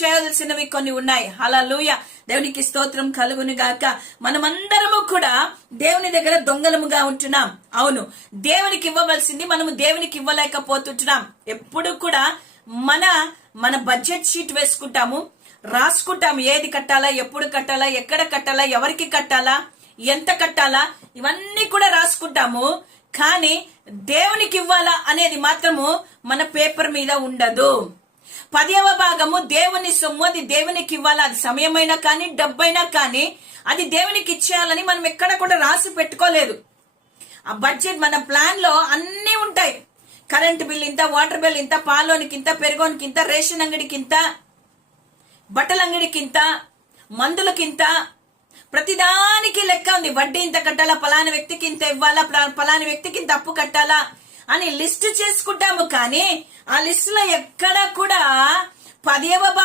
చేయాల్సినవి కొన్ని ఉన్నాయి. హల్లెలూయా, దేవునికి స్తోత్రం కలుగును గాక. మనమందరము కూడా దేవుని దగ్గర దొంగలముగా ఉంటున్నాం. అవును, దేవునికి ఇవ్వవలసింది మనము దేవునికి ఇవ్వలేకపోతుంటున్నాం. ఎప్పుడు కూడా మన బడ్జెట్ షీట్ వేసుకుంటాము, రాసుకుంటాము. ఏది కట్టాలా, ఎప్పుడు కట్టాలా, ఎక్కడ కట్టాలా, ఎవరికి కట్టాలా, ఎంత కట్టాలా, ఇవన్నీ కూడా రాసుకుంటాము. కానీ దేవునికి ఇవ్వాలా అనేది మాత్రము మన పేపర్ మీద ఉండదు. 10వ భాగము దేవుని సొమ్ము, అది దేవునికి ఇవ్వాలా. అది సమయమైనా కానీ డబ్బైనా కానీ అది దేవునికి ఇచ్చేయాలని మనం ఎక్కడ కూడా రాసి పెట్టుకోలేదు. ఆ బడ్జెట్ మన ప్లాన్ లో అన్నీ ఉంటాయి. కరెంటు బిల్ ఇంత, వాటర్ బిల్ ఇంత, పాలోనికి ఇంత, పెరుగోనికి ఇంత, రేషన్ అంగడికి ఇంత, బట్టల అంగడికి ఇంత, మందులకింత, ప్రతిదానికి లెక్క ఉంది. వడ్డీ ఇంత కట్టాలా, పలానా వ్యక్తికి ఇంత ఇవ్వాలా, పలానా వ్యక్తికి ఇంత అప్పు కట్టాలా అని లిస్టు చేసుకుంటాము. కానీ ఆ లిస్టులో ఎక్కడ కూడా 10వ భాగం